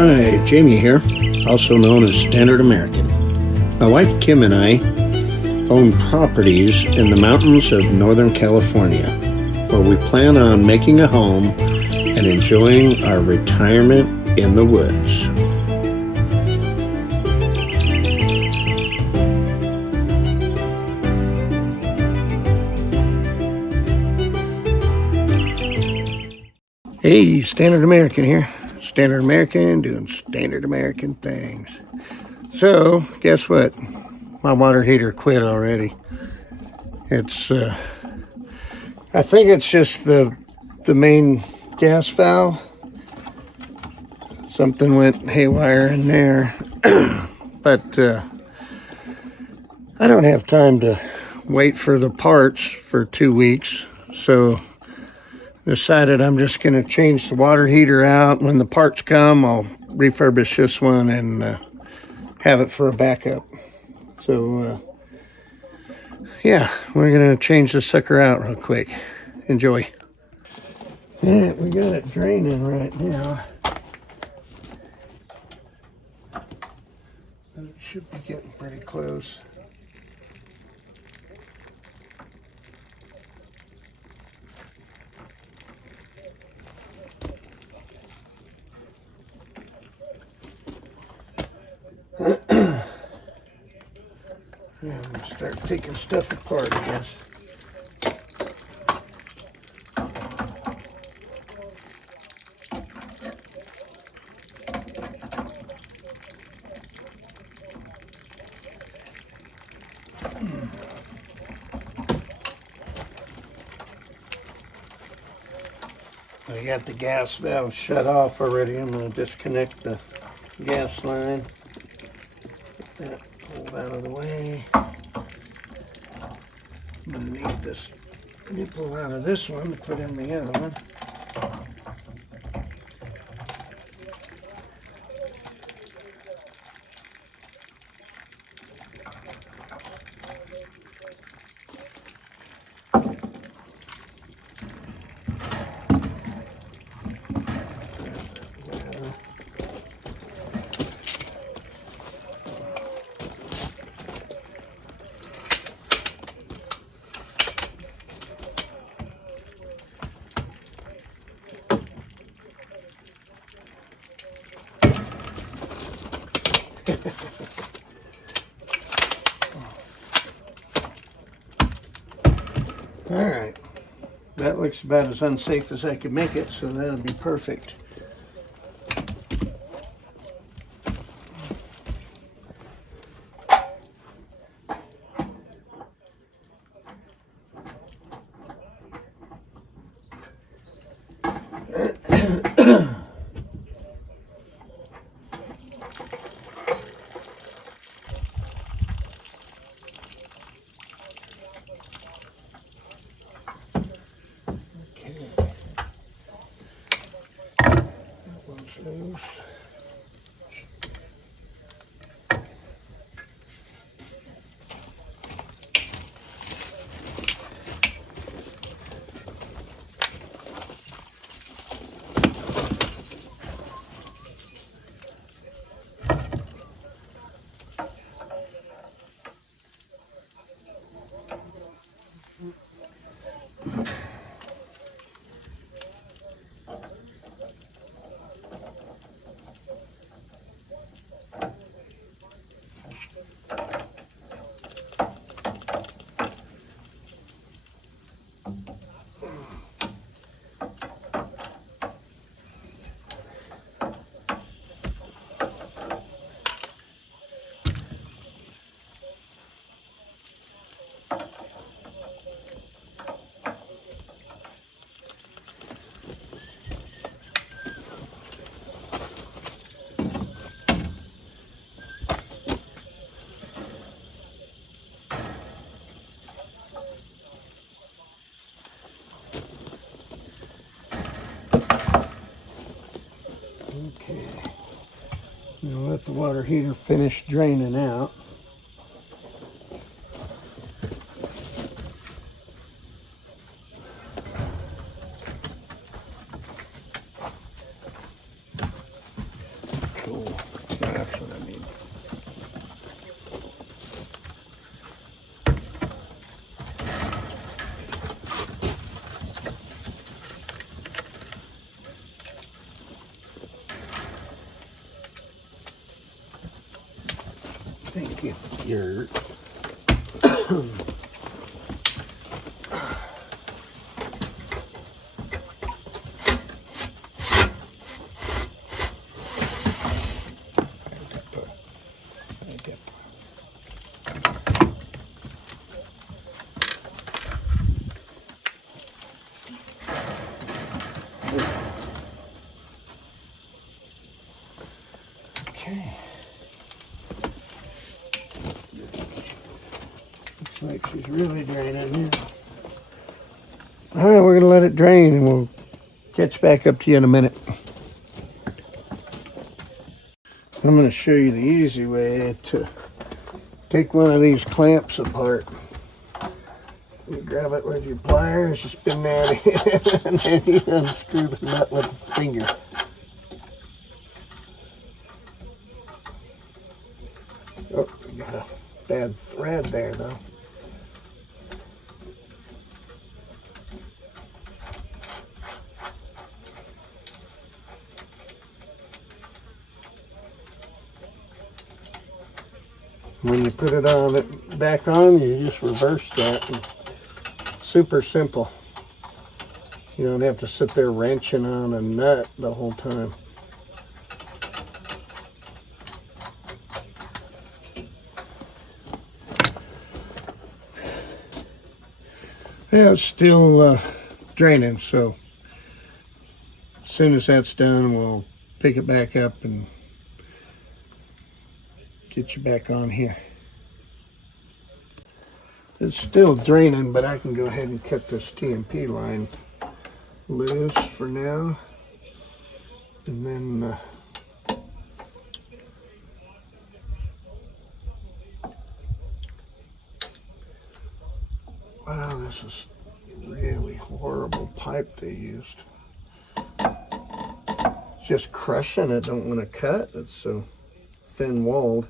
Hi, Jamie here, also known as Standard American. My wife Kim and I own properties in the mountains of Northern California, where we plan on making a home and enjoying our retirement in the woods. Hey, Standard American here. Standard American doing Standard American things. So, guess what? My water heater quit already. It's, I think it's just the main gas valve. Something went haywire in there. But I don't have time to wait for the parts for 2 weeks. So, decided I'm just going to change the water heater out. When the parts come, I'll refurbish this one and have it for a backup. So, yeah, we're going to change the sucker out real quick. Enjoy. All right, we got it draining right now. It should be getting pretty close. Yeah, I'm gonna start taking stuff apart, I guess. I got the gas valve shut off already. I'm going to disconnect the gas line. Get that pulled out of the way. I'm going to need this nipple out of this one to put in the other one. Alright, that looks about as unsafe as I could make it, so that'll be perfect. Loose. Okay, now let the water heater finish draining out. get your okay. Looks like she's really draining now. All right, we're gonna let it drain and we'll catch back up to you in a minute. I'm gonna show you the easy way to take one of these clamps apart. You grab it with your pliers, you spin that in, and then you unscrew the nut with the finger. Oh, you got a bad thread there though. When you put it on back on, you just reverse that. And super simple. You don't have to sit there wrenching on a nut the whole time. Yeah, it's still draining, so as soon as that's done, we'll pick it back up and get you back on here. It's still draining, but I can go ahead and cut this TMP line loose for now. And then wow, this is really horrible pipe they used. It's just crushing. I don't want to cut. It's so thin walled.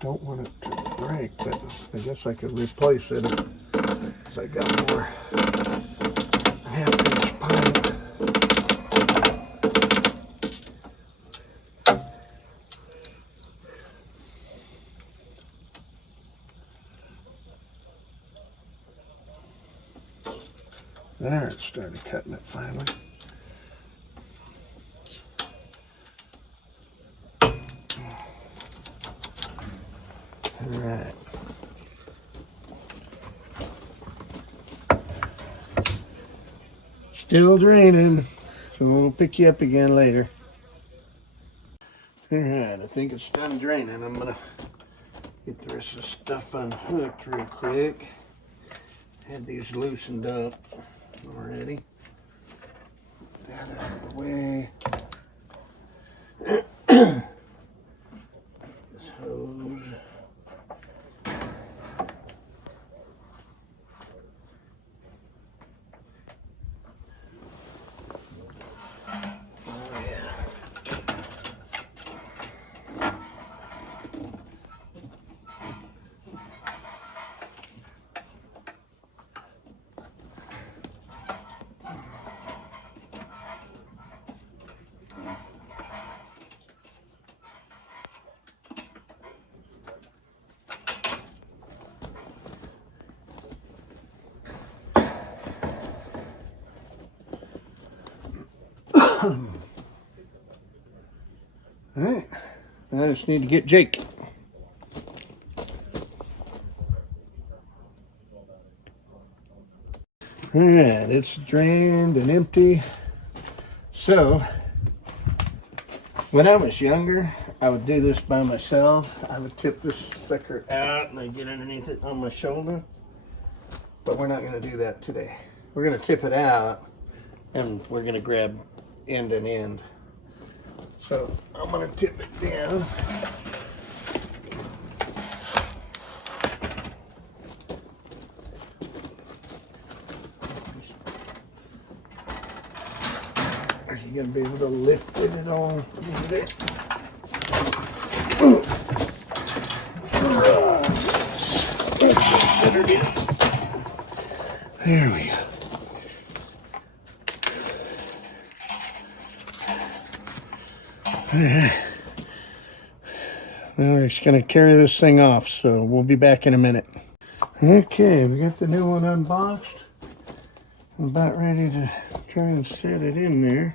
Don't want it to break, but I guess I could replace it if I got more half-inch pipe. There, it started cutting it finally. All right. Still draining, so we'll pick you up again later. All right, I think it's done draining. I'm gonna get the rest of the stuff unhooked real quick. Had these loosened up already. That out of the way. This hose. All right, I just need to get Jake. All right, it's drained and empty. So, when I was younger, I would do this by myself. I would tip this sucker out and I'd get underneath it on my shoulder. But we're not gonna do that today. We're gonna tip it out and we're gonna grab end and end. So I'm gonna tip it down. Are you gonna be able to lift it at all? There we go. Well, we're just going to carry this thing off, so we'll be back in a minute. Okay, we got the new one unboxed. I'm about ready to try and set it in there.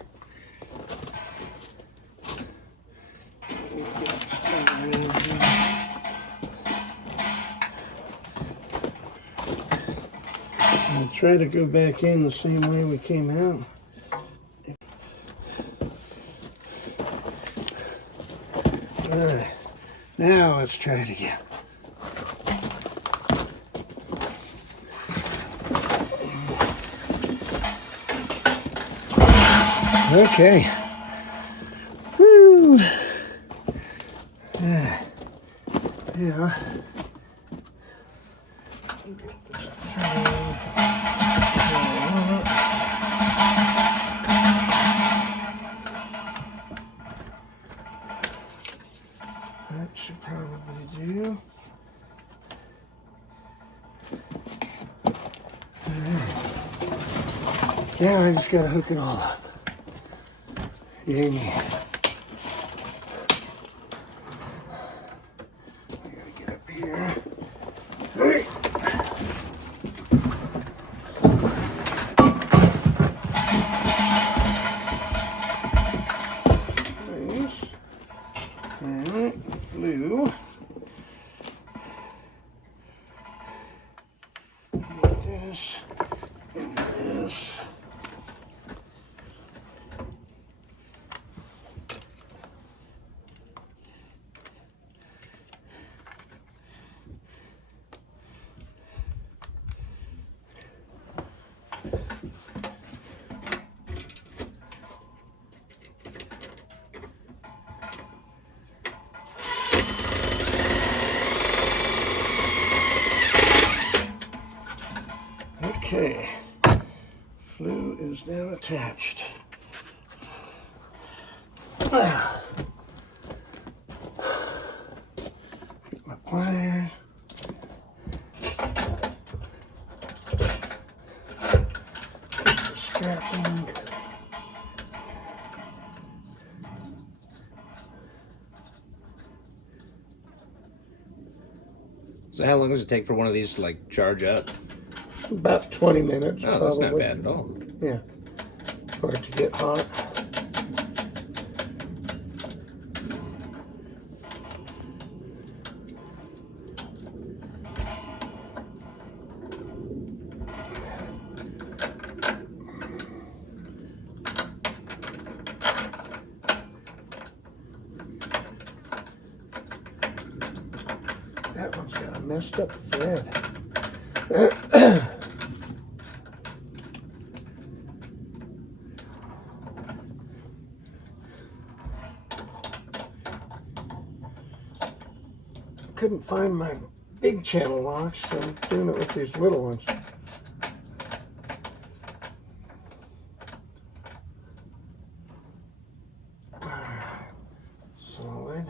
I'll try to go back in the same way we came out. Alright, now let's try it again. Okay. Woo! Yeah. That should probably do. Yeah, I just gotta hook it all up. Yay me. I gotta get up here. Hey. Nice. Alright, Flue. This and this. Okay, Flue is now attached. Get my pliers. Strapping. So how long does it take for one of these to like charge up? About 20 minutes. Oh, that's not bad at all. Yeah, for it to get hot. That one's got a messed up thread. Couldn't find my big channel locks, so I'm doing it with these little ones. Solid.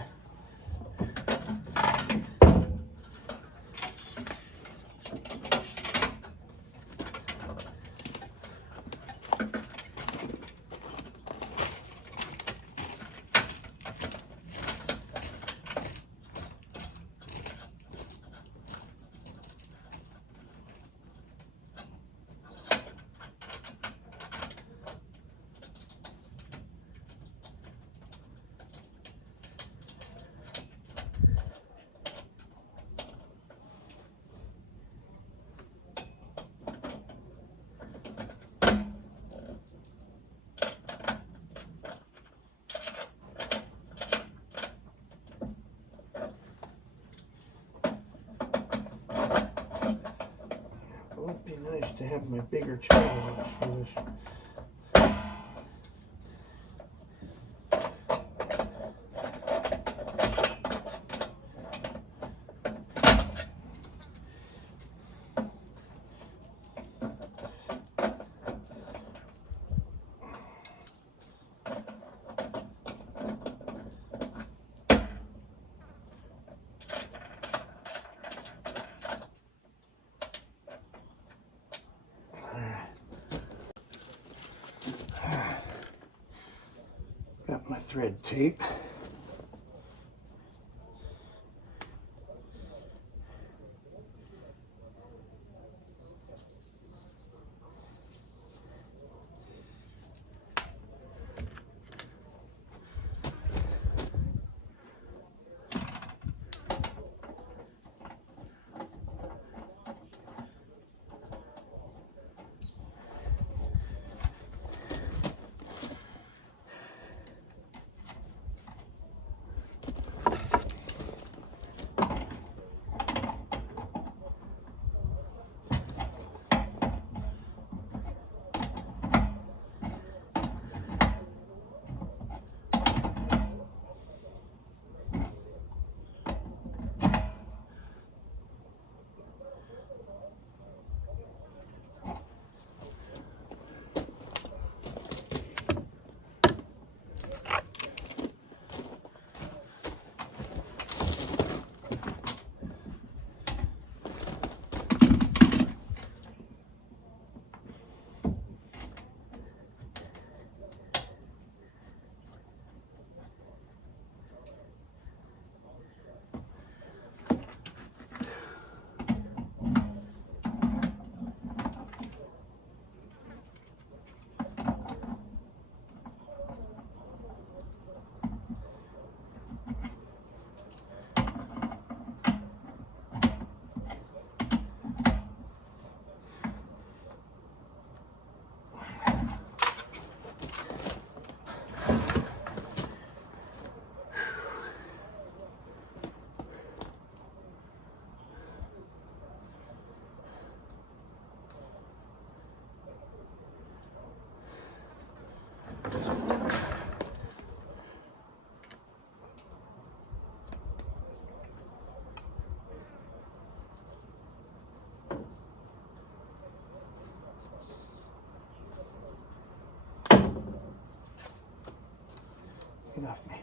It would be nice to have my bigger channel locks for this. Got my thread tape. Get off me.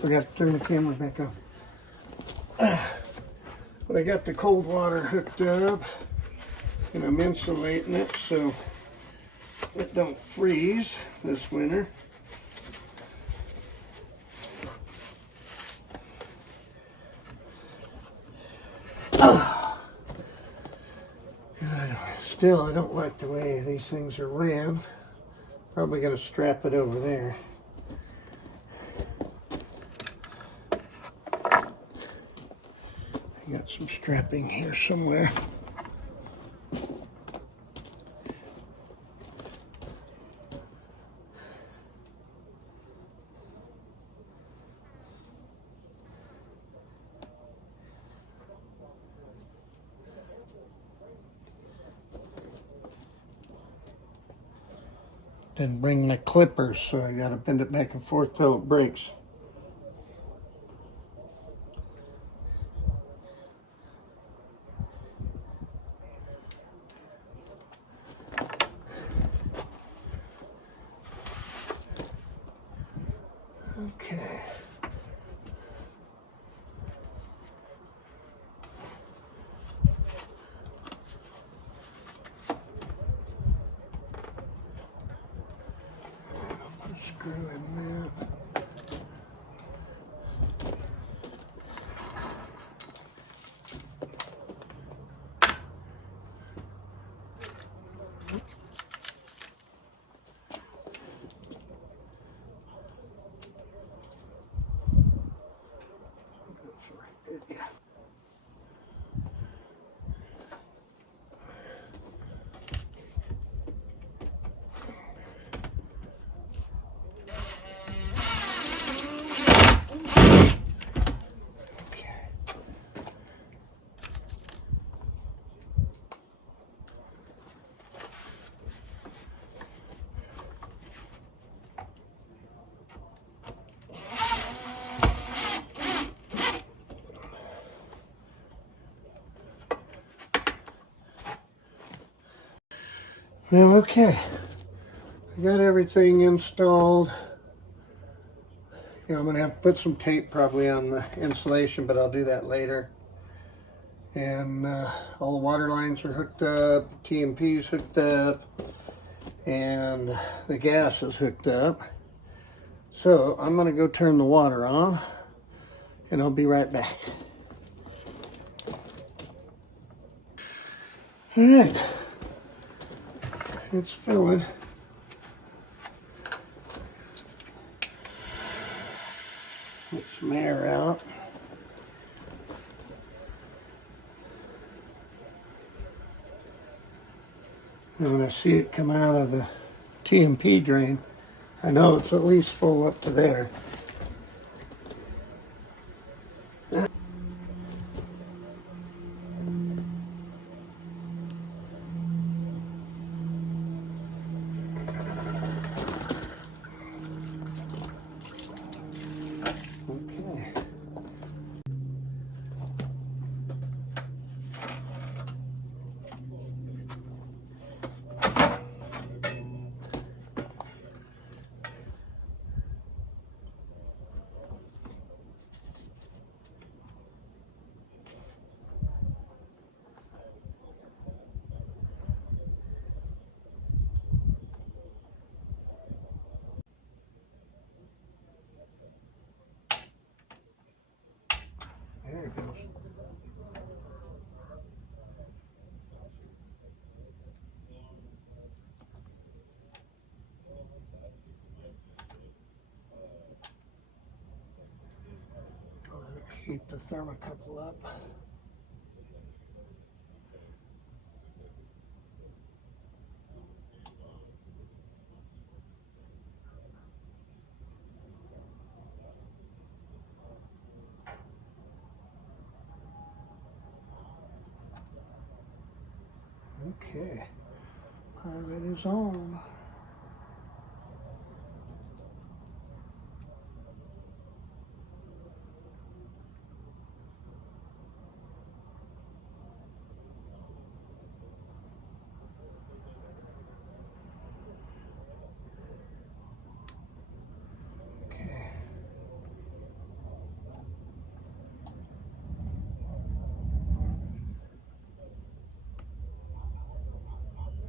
Forgot to turn the camera back on. But I got the cold water hooked up and I'm insulating it so it don't freeze this winter. Still, I don't like the way these things are ran. Probably gonna strap it over there. I got some strapping here somewhere. Didn't bring my clippers, so I gotta bend it back and forth till it breaks. Okay. Put a screw in there. Yeah. Well, okay. I got everything installed. I'm gonna have to put some tape probably on the insulation, but I'll do that later. And all the water lines are hooked up, TMP's hooked up, and the gas is hooked up. So I'm gonna go turn the water on, and I'll be right back. All right, it's filling. Get some air out. And when I see it come out of the TMP drain, I know it's at least full up to there. Okay. There it goes. Heat the thermocouple up. Okay, pilot is on. Okay.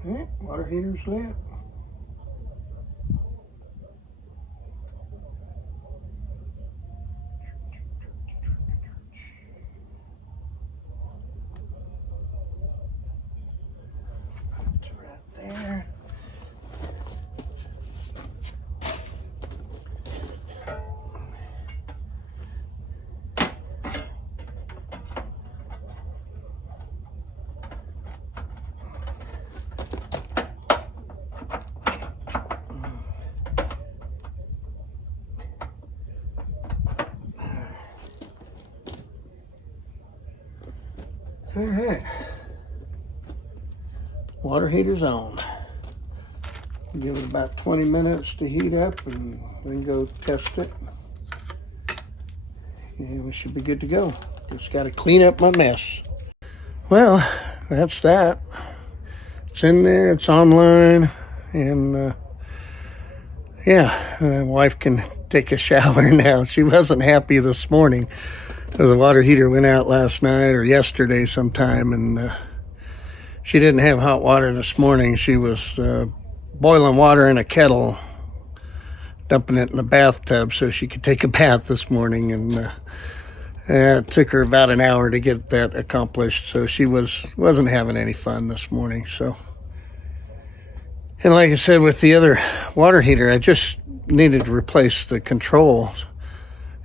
All right, water heater's lit. It's right there. All right, water heater's on. Give it about 20 minutes to heat up and then go test it. And we should be good to go. Just got to clean up my mess. Well, that's that. It's in there, it's online, and yeah, my wife can take a shower now. She wasn't happy this morning. The water heater went out last night or yesterday sometime, and she didn't have hot water this morning. She was boiling water in a kettle, dumping it in the bathtub so she could take a bath this morning, and it took her about an hour to get that accomplished. So she wasn't having any fun this morning. So, and like I said, with the other water heater, I just needed to replace the controls.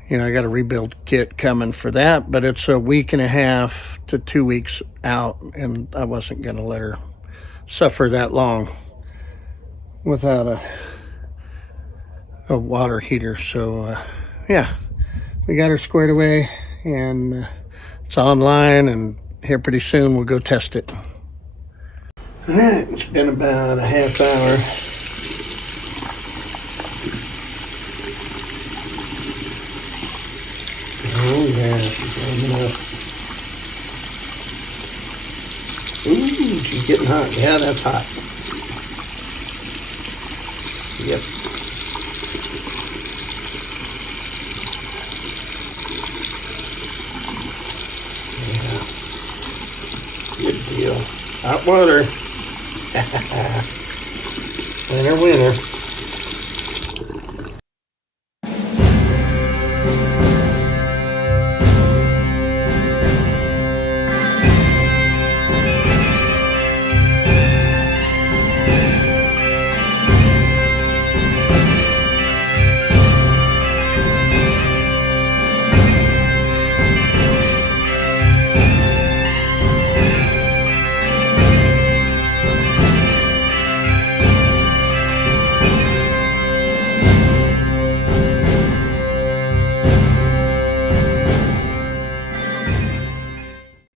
You know, I got a rebuild kit coming for that, but it's a week and a half to 2 weeks out, and I wasn't going to let her suffer that long without a water heater. So, yeah, we got her squared away, and it's online, and here pretty soon we'll go test it. All right, it's been about a half hour. Oh yeah, she's warming up. Ooh, she's getting hot. Yeah, that's hot. Yep. Yeah. Good deal. Hot water. Winner, winner.